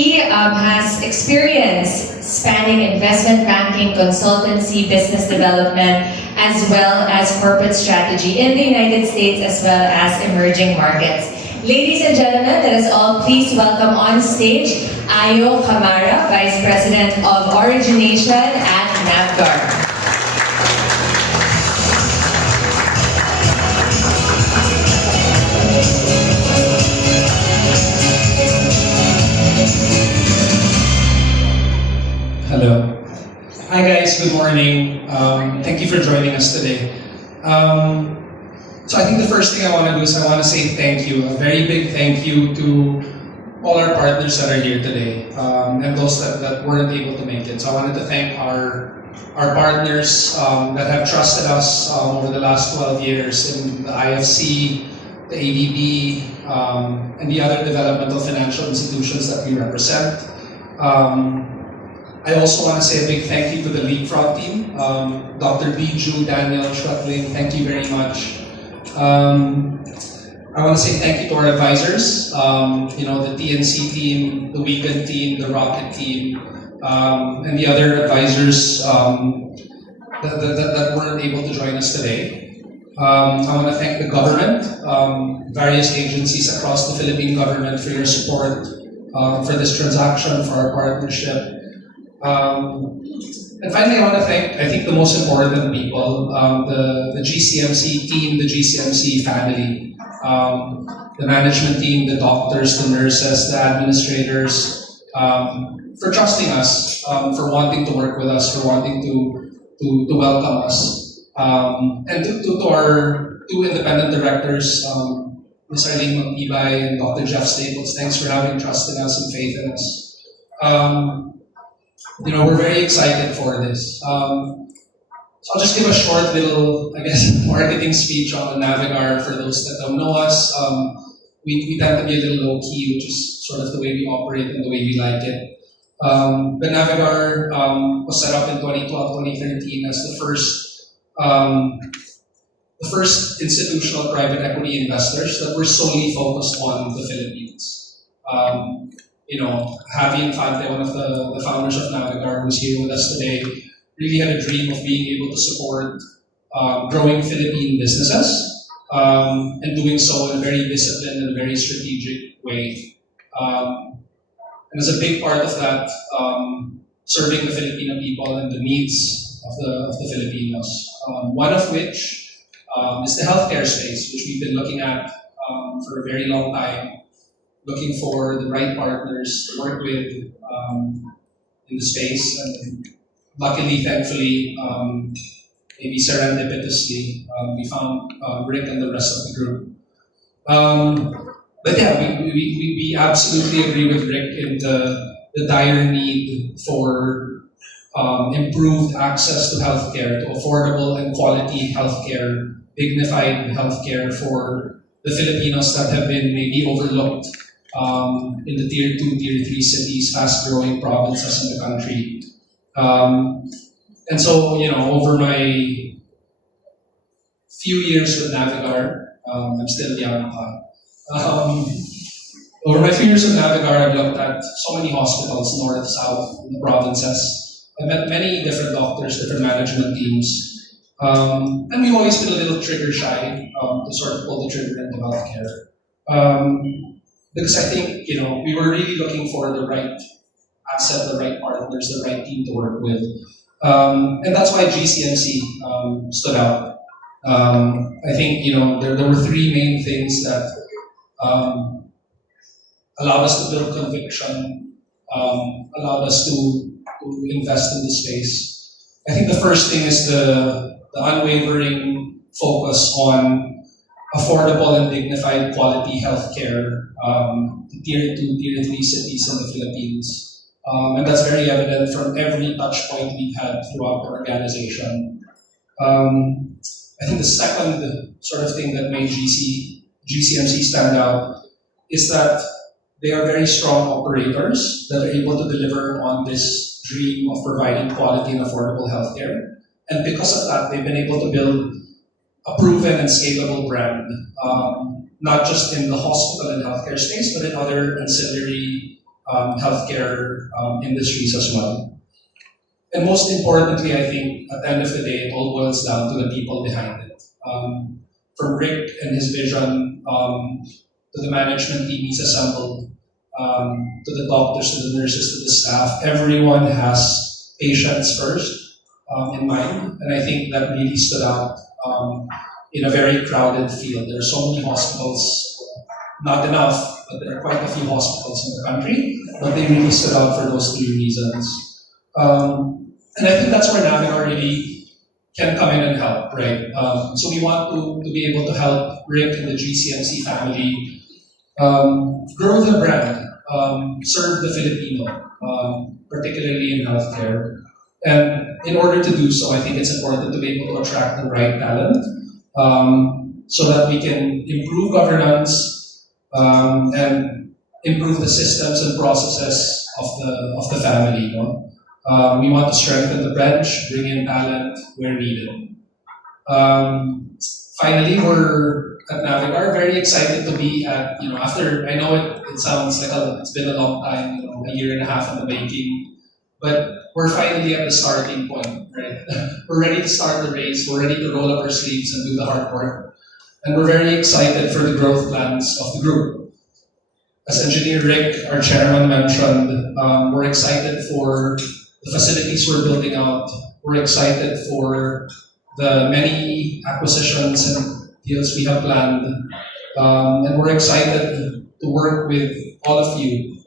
He has experience spanning investment banking, consultancy, business development, as well as corporate strategy in the United States as well as emerging markets. Ladies and gentlemen, let us all please welcome on stage Ayo Camara, Vice President of Origination at NAVGAR. Hello. Hi guys, good morning. Thank you for joining us today. So I think the first thing I want to do is I want to say thank you, a very big thank you to all our partners that are here today, and those that weren't able to make it. So I wanted to thank our partners that have trusted us over the last 12 years in the IFC, the ADB, and the other developmental financial institutions that we represent. I also want to say a big thank you to the Leapfrog team. Dr. Biju, Daniel, Shuttling, thank you very much. I want to say thank you to our advisors, the TNC team, the Weekend team, the Rocket team, and the other advisors that weren't able to join us today. I want to thank the government, various agencies across the Philippine government for your support for this transaction, for our partnership. And finally, I want to thank, I think, the most important people, the GCMC team, the GCMC family, the management team, the doctors, the nurses, the administrators, for trusting us, for wanting to work with us, for wanting to welcome us. And to our two independent directors, Ms. Arlene Magtibay and Dr. Jeff Staples, thanks for having trust in us and faith in us. We're very excited for this. So I'll just give a short little, marketing speech on Navigar for those that don't know us. We tend to be a little low-key, which is sort of the way we operate and the way we like it. But Navigar was set up in 2012-2013 as the first institutional private equity investors that were solely focused on the Philippines. Javi Infante, one of the founders of Navigar, who's here with us today, really had a dream of being able to support growing Philippine businesses and doing so in a very disciplined and very strategic way. And as a big part of that, serving the Filipino people and the needs of the Filipinos. One of which is the healthcare space, which we've been looking at for a very long time. Looking for the right partners to work with in the space, and luckily, thankfully, maybe serendipitously, we found Rick and the rest of the group. But yeah, we absolutely agree with Rick in the dire need for improved access to healthcare, to affordable and quality healthcare, dignified healthcare for the Filipinos that have been maybe overlooked in the Tier 2, Tier 3 cities, fast-growing provinces in the country. And so, over my few years with Navigar, I'm still young. Over my few years with Navigar, I've looked at so many hospitals, north, south, in the provinces. I've met many different doctors, different management teams. And we've always been a little trigger shy to sort of pull the trigger into healthcare. Because I think, we were really looking for the right asset, the right partners, the right team to work with. And that's why GCMC stood out. I think, there were three main things that allowed us to build conviction, allowed us to invest in the space. I think the first thing is the unwavering focus on affordable and dignified quality healthcare to Tier 2, Tier 3 cities in the Philippines. And that's very evident from every touch point we've had throughout the organization. I think the second sort of thing that made GCMC stand out is that they are very strong operators that are able to deliver on this dream of providing quality and affordable healthcare. And because of that, they've been able to build a proven and scalable brand, not just in the hospital and healthcare space, but in other ancillary healthcare industries as well. And most importantly, I think at the end of the day, it all boils down to the people behind it. From Rick and his vision, to the management team he's assembled, to the doctors, to the nurses, to the staff, everyone has patients first in mind. And I think that really stood out in a very crowded field. There are so many hospitals, not enough, but there are quite a few hospitals in the country, but they really stood out for those three reasons. And I think that's where Navigar really can come in and help, right? So we want to be able to help Rick and the GCMC family grow the brand, serve the Filipino, particularly in healthcare. And in order to do so, I think it's important to be able to attract the right talent so that we can improve governance and improve the systems and processes of the family. You know? We want to strengthen the bench, bring in talent where needed. Finally, we're at Navigar very excited to be at, after, I know it sounds like it's been a long time, a year and a half in the making, but we're finally at the starting point, right? We're ready to start the race, we're ready to roll up our sleeves and do the hard work. And we're very excited for the growth plans of the group. As Engineer Rick, our chairman, mentioned, we're excited for the facilities we're building out. We're excited for the many acquisitions and deals we have planned. And we're excited to work with all of you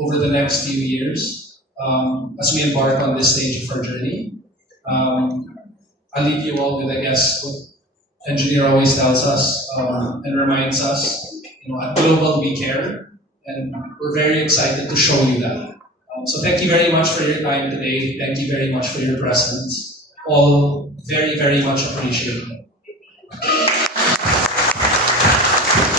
over the next few years as we embark on this stage of our journey. I'll leave you all with, I guess, what Engineer always tells us and reminds us, at Global we care, and we're very excited to show you that. So thank you very much for your time today. Thank you very much for your presence. All very, very much appreciated.